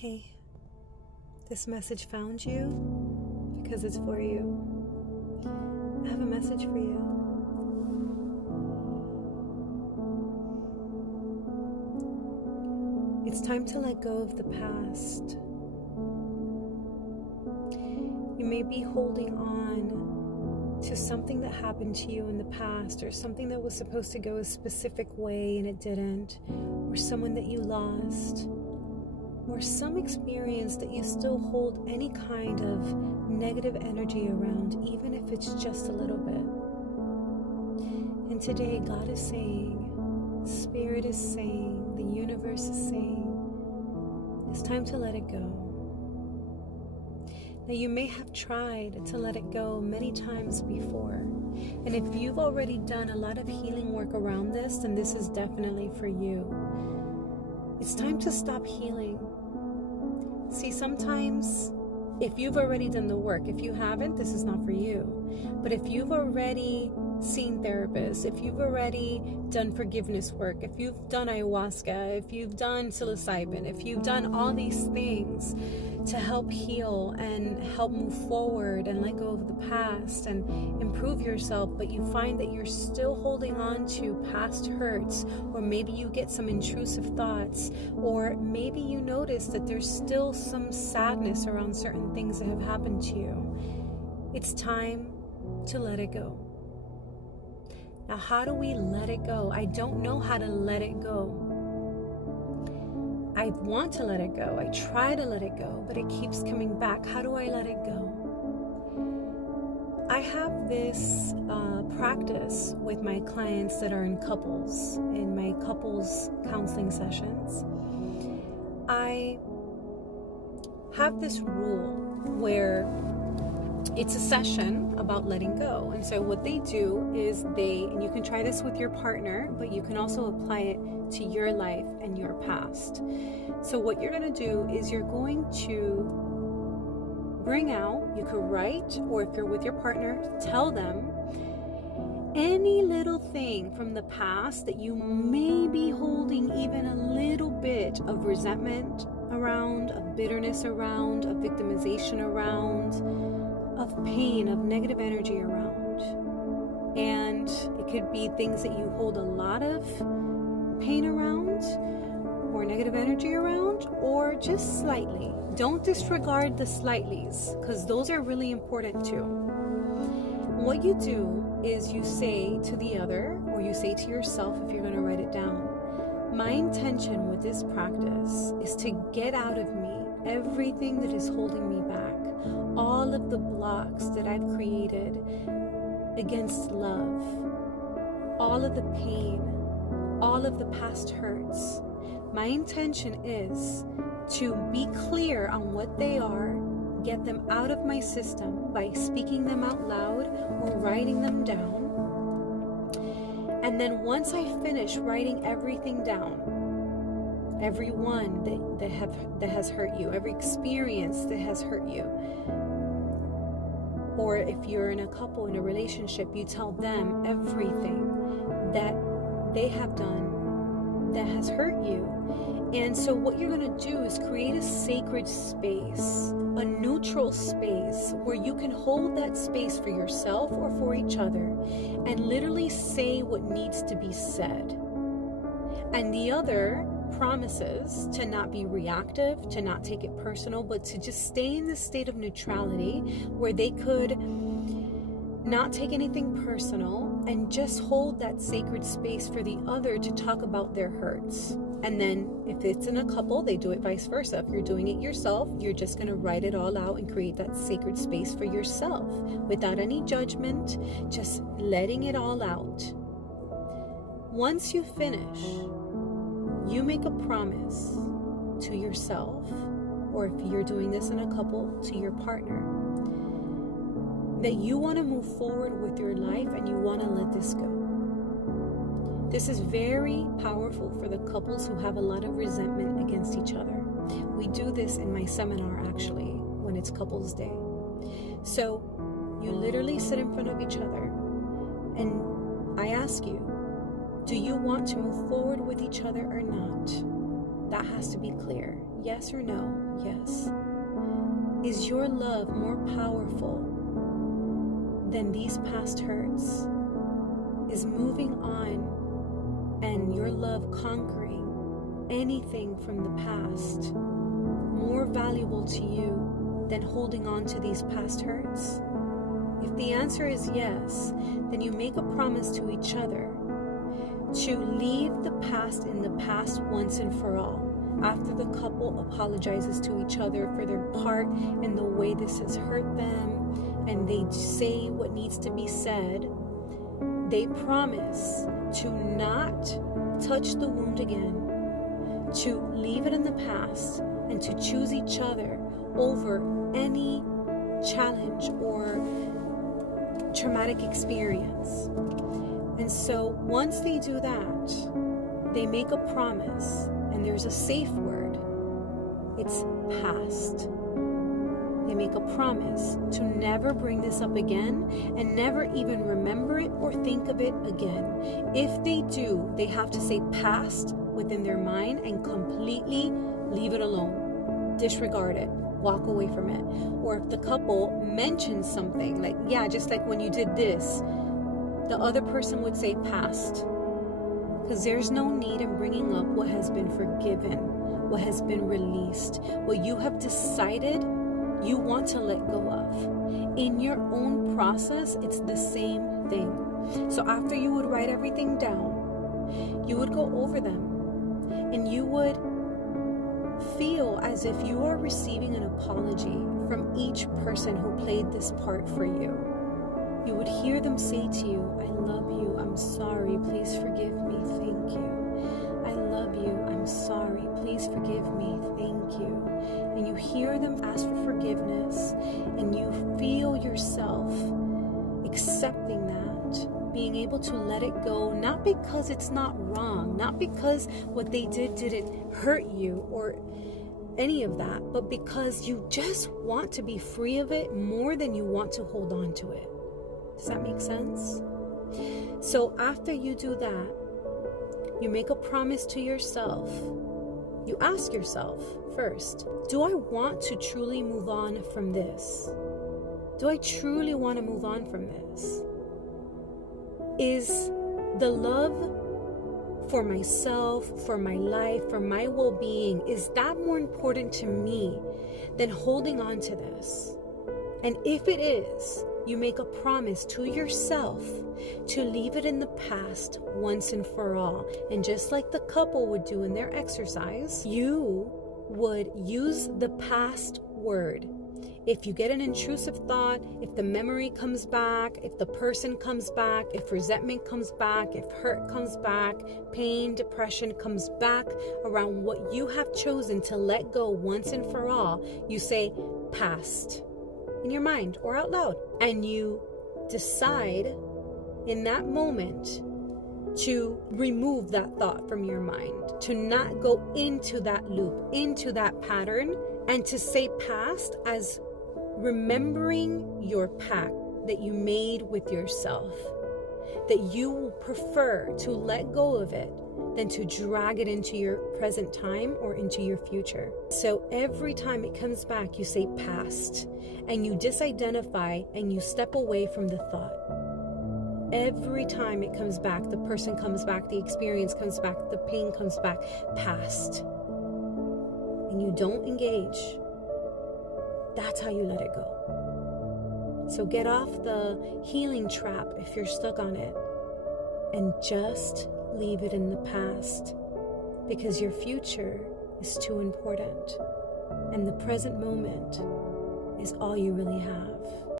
Hey, this message found you because it's for you. I have a message for you. It's time to let go of the past. You may be holding on to something that happened to you in the past, or something that was supposed to go a specific way and it didn't, or someone that you lost, or some experience that you still hold any kind of negative energy around, even if it's just a little bit. And today God is saying, Spirit is saying, the universe is saying, it's time to let it go. Now you may have tried to let it go many times before. And if you've already done a lot of healing work around this, then this is definitely for you. It's time to stop healing. See, sometimes if you've already done the work, if you haven't, this is not for you. But if you've already seen therapists, if you've already done forgiveness work, if you've done ayahuasca, if you've done psilocybin, if you've done all these things to help heal and help move forward and let go of the past and improve yourself, but you find that you're still holding on to past hurts, or maybe you get some intrusive thoughts, or maybe you notice that there's still some sadness around certain things that have happened to you, it's time to let it go. Now, how do we let it go? I don't know how to let it go. I want to let it go. I try to let it go, but it keeps coming back. How do I let it go? I have this practice with my clients that are in couples, in my couples counseling sessions. I have this rule where it's a session about letting go. And so what they do is and you can try this with your partner, but you can also apply it to your life and your past. So what you're going to do is you're going to bring out, you could write, or if you're with your partner, tell them any little thing from the past that you may be holding even a little bit of resentment around, of bitterness around, of victimization around, of pain, of negative energy around. And it could be things that you hold a lot of pain around, or negative energy around, or just slightly. Don't disregard the slightlys, because those are really important too. What you do is you say to the other, or you say to yourself if you're going to write it down, my intention with this practice is to get out of me everything that is holding me back, all of the blocks that I've created against love, all of the pain, all of the past hurts. My intention is to be clear on what they are, get them out of my system by speaking them out loud or writing them down. And then once I finish writing everything down, every one that has hurt you, every experience that has hurt you, or if you're in a couple, in a relationship, you tell them everything that they have done that has hurt you. And so what you're going to do is create a sacred space, a neutral space where you can hold that space for yourself or for each other and literally say what needs to be said. And the other promises to not be reactive, to not take it personal, but to just stay in this state of neutrality where they could not take anything personal and just hold that sacred space for the other to talk about their hurts. And then if it's in a couple, they do it vice versa. If you're doing it yourself, you're just going to write it all out and create that sacred space for yourself without any judgment, just letting it all out. Once you finish, you make a promise to yourself, or if you're doing this in a couple, to your partner, that you want to move forward with your life and you want to let this go. This is very powerful for the couples who have a lot of resentment against each other. We do this in my seminar, actually, when it's Couples Day. So you literally sit in front of each other and I ask you, do you want to move forward with each other or not? That has to be clear. Yes or no? Yes. Is your love more powerful than these past hurts? Is moving on and your love conquering anything from the past more valuable to you than holding on to these past hurts? If the answer is yes, then you make a promise to each other to leave the past in the past once and for all. After the couple apologizes to each other for their part and the way this has hurt them, and they say what needs to be said, they promise to not touch the wound again, to leave it in the past, and to choose each other over any challenge or traumatic experience. And so once they do that, they make a promise, and there's a safe word. It's past. They make a promise to never bring this up again and never even remember it or think of it again. If they do, they have to say past within their mind and completely leave it alone. Disregard it. Walk away from it. Or if the couple mentions something like, yeah, just like when you did this, the other person would say past. Because there's no need in bringing up what has been forgiven, what has been released, what you have decided you want to let go of. In your own process, it's the same thing. So after you would write everything down, you would go over them, and you would feel as if you are receiving an apology from each person who played this part for you. You would hear them say to you, I love you, I'm sorry, please forgive me, thank you. I love you, I'm sorry, please forgive me, thank you. And you hear them ask for forgiveness, and you feel yourself accepting that, being able to let it go, not because it's not wrong, not because what they did didn't hurt you or any of that, but because you just want to be free of it more than you want to hold on to it. Does that make sense? So after you do that, you make a promise to yourself. You ask yourself first, do I want to truly move on from this? Do I truly want to move on from this? Is the love for myself, for my life, for my well-being, is that more important to me than holding on to this? And if it is, you make a promise to yourself to leave it in the past once and for all. And just like the couple would do in their exercise, you would use the past word. If you get an intrusive thought, if the memory comes back, if the person comes back, if resentment comes back, if hurt comes back, pain, depression comes back around what you have chosen to let go once and for all, you say past in your mind or out loud. And you decide in that moment to remove that thought from your mind, to not go into that loop, into that pattern, and to say past as remembering your pact that you made with yourself, that you will prefer to let go of it than to drag it into your present time or into your future. So every time it comes back, you say past, and you disidentify and you step away from the thought. Every time it comes back, the person comes back, the experience comes back, the pain comes back, past. And you don't engage. That's how you let it go. So get off the healing trap if you're stuck on it, and just leave it in the past, because your future is too important, and the present moment is all you really have.